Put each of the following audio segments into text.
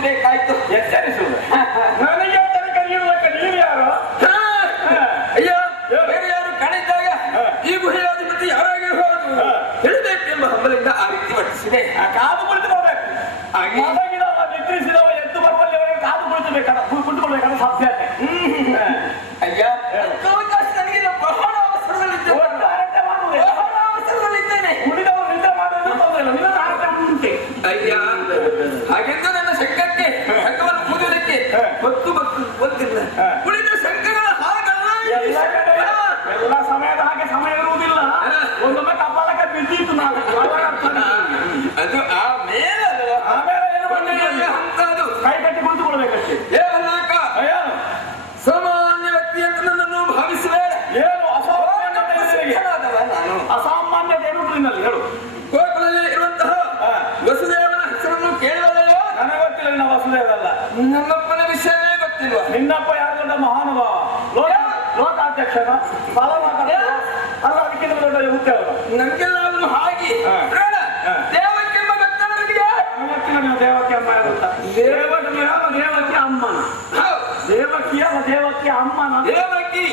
ಎಚ್ಚರಿಸಬೇಕಾಯ್ತು. ಎಚ್ಚರಿಸುವುದು ನನಗೆ ಎಚ್ಚರಿಕೆ ನೀಡುವುದಕ್ಕೆ ನೀವು ಯಾರು? ಅಯ್ಯೋ, ಬೇರೆ ಯಾರು ಕಾಣಿದ್ದಾಗ ಈ ಗುಹೆಯಾಧಿಪತಿ ಯಾರಾಗಿರಬಹುದು ಹೇಳಬೇಕೆಂಬ ಹಂಬಲಿಂದ ಆ ರೀತಿ ವರ್ತಿಸಿದೆ. ಕಾದು ಕುಳಿತುಕೊಳ್ಬೇಕು. ಮಲಗಿದವ ನಿದ್ರಿಸಿದವ ಎದ್ದು ಬರುವಲ್ಲಿವರೆಗೆ ಕಾದು ಕುಳಿತುಕೊಳ್ಬೇಕಾದ ಸಾಧ್ಯತೆ. ಅಯ್ಯ, ಅವಕಾಶ ನನಗಿಲ್ಲ. ಬಹಳ ಅವಸರದಲ್ಲಿದ್ದೇನೆ. ಉಳಿದವರು ನಿದ್ರೆ ಮಾಡೋದು ತೊಂದರೆ ಇಲ್ಲ. ಉಂಟೆ ಅಯ್ಯ, ಹಾಗೆಂದು ನನ್ನ ಶಂಕಕ್ಕೆ ಭಗವನ್ ಕೂದಲಿಕ್ಕೆ ಗೊತ್ತು ಗೊತ್ತಿಲ್ಲ. ಉಳಿದ ಶಂಕಗಳ ಹಾಗಲ್ಲ. ಎಲ್ಲ ಸಮಯದ ಹಾಗೆ ಸಮಯ ಇರುವುದಿಲ್ಲ. ಒಂದೊಮ್ಮೆ ಕಪಾಲಕ್ಕೆ ಬಿದ್ದಿತ್ತು ನಾವು. ಅದು ಆಮೇಲೆ ಅಂತದ್ದು ಕೈ ಕಟ್ಟಿ ಕುಳಿತುಕೊಳ್ಬೇಕಷ್ಟೇ. ಏನಾಕ ಸಾಮಾನ್ಯ ವ್ಯಕ್ತಿ ಅಂತ ನನ್ನನ್ನು ಭಾವಿಸುವೆ. ಏನು ಅಸಾಮಾನ್ಯತೆ? ನಾನು ಅಸಾಮಾನ್ಯತೆ ಏನು ನಿನ್ನಲ್ಲಿ ಹೇಳು. ಗೋಕುಲದಲ್ಲಿ ಇರುವಂತಹ ವಸುದೇವನ ಹೆಸರನ್ನು ಕೇಳುವುದಲ್ವಾ? ನನಗೆ ಗೊತ್ತಿಲ್ಲ. ನಿನ್ನ ವಸುದೇವಲ್ಲ. ನನ್ನಪ್ಪನ ವಿಷಯವೇ ಗೊತ್ತಿಲ್ವಾ? ನಿನ್ನಪ್ಪ ಯಾರು? ದೊಡ್ಡ ಮಹಾನುಭಾವ, ಲೋಕಾಧ್ಯಕ್ಷನ ಅಲ್ಲ. ಅದಕ್ಕಿಂತ ದೊಡ್ಡ ಹುದ್ದೆ ಅವರು. ನನ್ಗೆಲ್ಲ ಅವನು ಹಾಗೆ ದೇವಕ್ಕೆಂಬ ಗೊತ್ತ ನನಗೆ. ಗೊತ್ತಿಲ್ಲ. ನೀವು ದೇವಕಿ ಅಮ್ಮ ಯಾರುಂತ? ದೇವಕಿ ಅಮ್ಮನ. ದೇವಕಿ ಅಲ್ಲ, ದೇವಕಿ ಅಮ್ಮನ. ದೇವಕಿ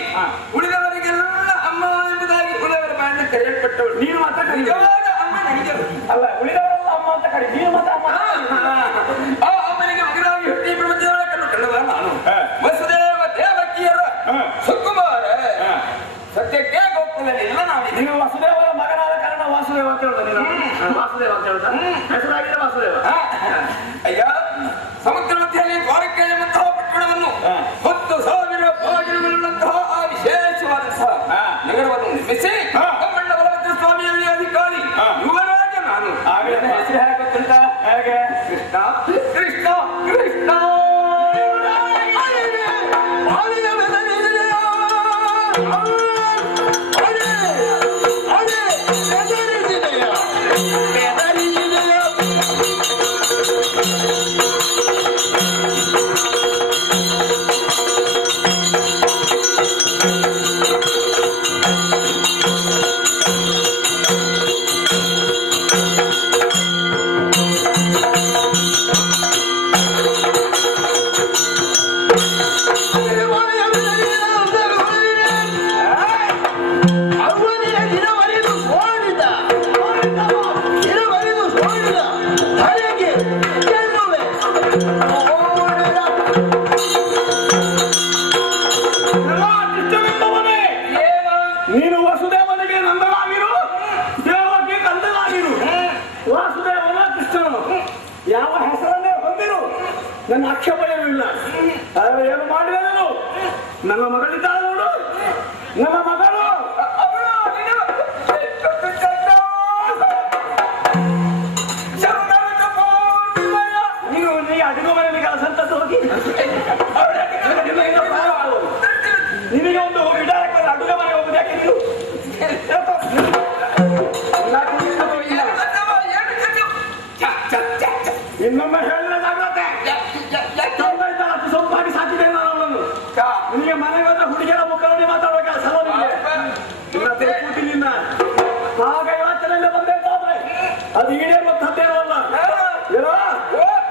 ಉಳಿದವರಿಗೆಲ್ಲ ಅಮ್ಮ ಎಂಬುದಾಗಿ ಉಳಿದವರ ಬಾಯಿಂದ ಕರೆಯಲ್ಪಟ್ಟವಳು. ನೀನು ಮಾತ್ರ ಅಮ್ಮ ನನಗೆ ಅಲ್ಲ, ಉಳಿದವರೆಲ್ಲ ಅಮ್ಮ ಅಂತ ಕರಿ. ನೀನು ಮಾತ್ರ ಅಮ್ಮ. ಆ ಅಮ್ಮನಿಗೆ ಮಗನಾಗಿ ಹುಟ್ಟಿ ಪ್ರಪಂಚವನ್ನು ಕಂಡವ ನಾನು. ವಸುದೇವ ದೇವಕಿಯರ ಸುಕುಮಾರ. ಸತ್ಯಕ್ಕೆ ಗೋಕುಲದಲ್ಲಿಲ್ಲ ನಾವು. ನೀವು ವಸುದೇವರ ಮಗನಾದ ಕಾರಣ ವಾಸುದೇವ ಅಂತ ಹೇಳುದ. ವಾಸುದೇವ ಅಂತ ಹೇಳುದ. ಹೆಸರಾಗಿದೆ ವಾಸುದೇವ. ಅಯ್ಯ, ಸಮುದ್ರ ಮಧ್ಯದಲ್ಲಿ ದ್ವಾರಕೆ ಎಂಬಂತಹ ಪಟ್ಟಣವನ್ನು 10,000 ಬಾಗಿಲುಳ್ಳಂತಹ ಆ ವಿಶೇಷವಾದಂತಹ ನಗರವನ್ನು ನಿರ್ಮಿಸಿ ಕಮ್ಮಣ್ಣ ಬಲಭದ್ರ ಸ್ವಾಮಿಯಲ್ಲಿ ಅಧಿಕಾರಿ ಯುವರಾಜ ನಾನು. ಹೆಸರು ಹೇಗೆ ಗೊತ್ತುಂಟ? ಹೇಗೆ? ಕೃಷ್ಣ ಕೃಷ್ಣ ಕೃಷ್ಣ. ನೀನು ವಸುದೇವನಿಗೆ ನಂದನಾಗಿರು, ದೇವಕ್ಕೆ ಕಂದನಾಗಿರು. ವಾಸುದೇವನ ಕೃಷ್ಣನು ಯಾವ ಹೆಸರನ್ನೇ ಹೊಂದಿರು, ನನ್ನ ಆಕ್ಷೇಪಣೆಯಿಲ್ಲ. ಆದರೆ ಏನು ಮಾಡಿದೆ ನೀನು? ನನ್ನ ಮಗಳಿದ್ದಾಳೆ ನೋಡು, ನನ್ನ ಮಗಳು. ನೀ ಅಡಿಗೆ ಮನೆಯಲ್ಲಿ ಕೆಲಸ ಅಂತ ಹೋಗಿ ನಿನಗೆ ಒಂದು ವಿಡಾರಕ್ಕೆ ಅಡುಗೆ ಮನೆ ಹೋಗುದು ಯಾಕೆ? ನೀನು ಇನ್ನೊಮ್ಮೆ ಹೇಳಿದ ಜಾಗ್ರತೆ. ಸೊಂಪಾಗಿ ಸಾಕಿದೆ ನಾನು ಅವಳನ್ನು. ನಿನಗೆ ಮನೆಗೆ ಹೋದ ಹುಡುಗಿಯರ ಮುಖ ನೋಡಿ ಮಾತಾಡಬೇಕಲ್ಲ ಸಲ ನಿಮಗೆ ಕೂತಿನಿಂದ ಆಗ ಯೋಚನೆಯಿಂದ ಬಂದೇತಾದ್ರೆ ಅದು ಈಡೇರುವಂತದ್ದೇನೋ ಅಲ್ಲ.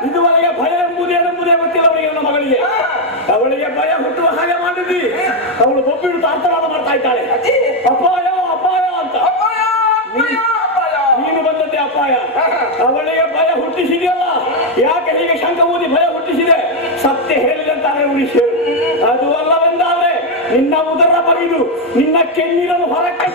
ಇದುವರೆಗೆ ಭಯ ಎಂಬುದೇ ಗೊತ್ತಿಲ್ಲ ಅವಳಿಗೆ. ನನ್ನ ಮಗಳಿಗೆ ಅವಳಿಗೆ ಭಯ ಹುಟ್ಟುವ ಹಾಗೆ ಮಾಡಿದ್ದಿ. ಅವಳು ಬೊಬ್ಬಿಡು ತಾಂತರಾದ ಮಾಡ್ತಾ ಇದ್ದಾಳೆ. ಅಪಾಯ ಅಪಾಯ ಅಂತ. ನೀನು ಬಂದದ್ದೇ ಅಪಾಯ. ಅವಳಿಗೆ ಭಯ ಹುಟ್ಟಿಸಿದೆಯಲ್ಲ, ಯಾಕೆ ಹೀಗೆ ಶಂಕ ಊದಿ ಭಯ ಹುಟ್ಟಿಸಿದೆ? ಸತ್ಯ ಹೇಳಿದಂತಾದ್ರೆ ಉಳಿಸಿ. ಅದು ಅಲ್ಲವೆಂದಾದ್ರೆ ನಿನ್ನ ಉದರ ಬಗಿದು ನಿನ್ನ ಕೆನ್ನಿರನ್ನು ಹೊರಕ್ಕೆ